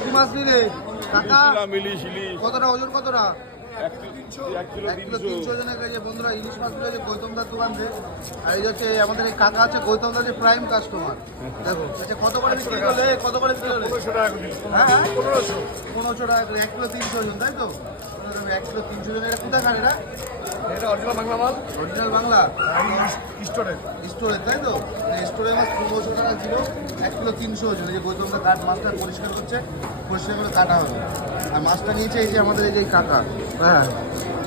কি মাছ নিলে কাকা? ইলিশ ইলিশ কতটা ওজন কতটা? 1 কিলো 1 কিলো 300 জনের কাছে বন্ধুরা ইলিশ মাছগুলো যে গৌতমদার দোকান থেকে। আর এই হচ্ছে আমাদের এই কাকা আছে গৌতমদার যে প্রাইম কাস্টমার। দেখো আচ্ছা কত করে বিক্রি করলে? কত করে বিক্রি করলে? 1500 টাকা করে। হ্যাঁ 1500 1500 টাকা করে 1 কিলো 300 জন তাই তো? 1 কিলো 300 জন এটা কোথায় খান এটা? এটা অরিজিনাল বাংলা মাল, অরিজিনাল বাংলা স্টোরেজ। স্টোরেজ তাই তো? স্টোরেজ মাছ 1500 টাকা কিলো, 1 কিলো 300 জন। এই যে গৌতমদা কাঠ মাছটা পরিষ্কার করছে, পরিষ্কার করে কাটা হবে। আর মাছটা নিয়েছে এই যে আমাদের এই যে কাকা। হ্যাঁ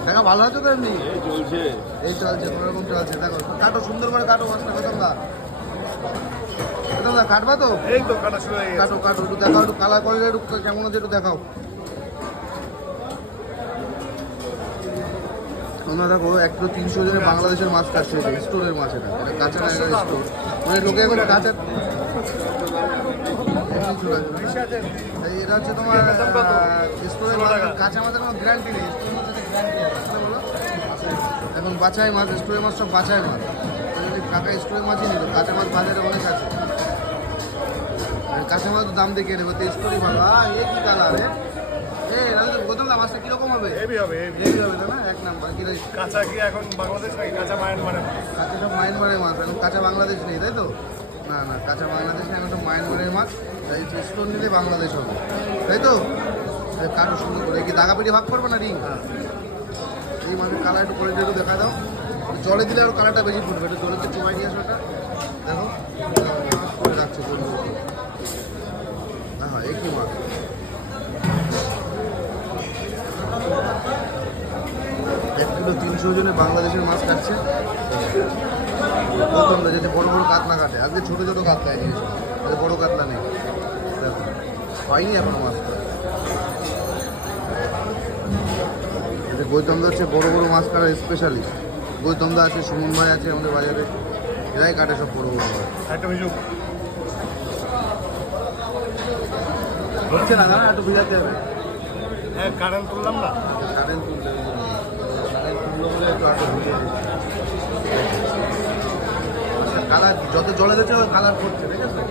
দেখা ভালো আছে তো এমনি? এই চলছে। এই চলছে কোনোরকম চলছে। দেখো কাটো সুন্দর করে কাটো মাছটা গৌতমদা। গৌতমদা কাটবা তো? এই তো কাটা শুরু হয়ে গেছে। কাটো কাটো একটু দেখাও, একটু কালার কোয়ালিটি একটু কেমন আছে একটু দেখাও। তোমরা দেখো 1 কিলো 300 জনের বাংলাদেশের মাছ কাটছে, স্টোরের মাছ এটা। এটা কাঁচা না, এটা স্টোর। মানে লোকে এখন কাঁচা এই এটা হচ্ছে তোমার স্টোরের মাছ। কাঁচা মাছের কোনো গ্যারান্টি নেই। বলো এখন বাছাই মাছ, স্টোরের মাছ সব বাছাই মাছ। যদি কাকা স্টোরের মাছই নিল, কাঁচা মাছ বাজারে অনেক আছে। কাঁচা মাছ দাম দেখিয়ে নেবো তো স্টোরি ভালো। এই কি কালার গৌতম দা মাছটা কিরকম হবে? হেভি হবে, হেভি। হেভি হবে না? এক নাম্বার কি কাঁচা কি এখন বাংলাদেশ নাকি কাঁচা মায়ানমারে? কাঁচা সব মায়ানমারের মাছ, এখন কাঁচা বাংলাদেশ নেই তাই তো? না না কাঁচা বাংলাদেশ নেই, এখন সব মায়ানমারের মাছ। তাই স্টোর নিলে বাংলাদেশ হবে তাই তো? কাটো সুন্দর করে কি দাগা পেটি ভাগ করবে না রিং? এই মাছের কালার একটু করে একটু দেখা দাও। জলে দিলে আরও কালারটা বেশি ফুটবে। একটু জলেতে চুমাই নিয়ে আসো ওটা। দেখো করে রাখছো বন্ধু। হ্যাঁ একই মাছ। এক কিলো 300 জনে বাংলাদেশের মাছ কাটছে। প্রথম যেটা বড় বড় কাতলা কাটে, আজকে ছোটো ছোটো কাতলা নিয়েছে, আজকে বড় কাতলা নেই। দেখো হয়নি এখনো মাছটা। গৌতমদা হচ্ছে বড় বড় মাছ কাটার স্পেশালিস্ট। গৌতমদা আছে, সুমন ভাই আছে আমাদের বাজারে, এরাই কাটে সব বড় বড় মাছ। একটা ভিজু হচ্ছে না না একটু ভিজাতে হবে। হ্যাঁ কারেন্ট তুললাম না। কারেন্ট তুললে বলে একটু আটু ভিজিয়ে কালার যত জলে দিচ্ছে কালার করছে, ঠিক আছে?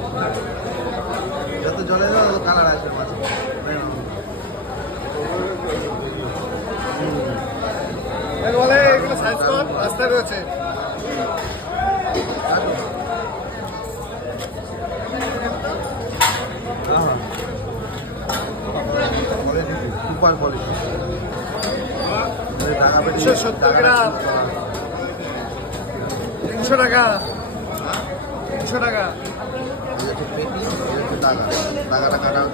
যত জলে দেওয়া তত কালার আসবে মাছে। বলে এগুলো সাইজ কর, রাস্তায় রয়েছে। Super quality. 170 গ্রাম, 300 টাকা, 300 টাকা। টাকাটা কাটা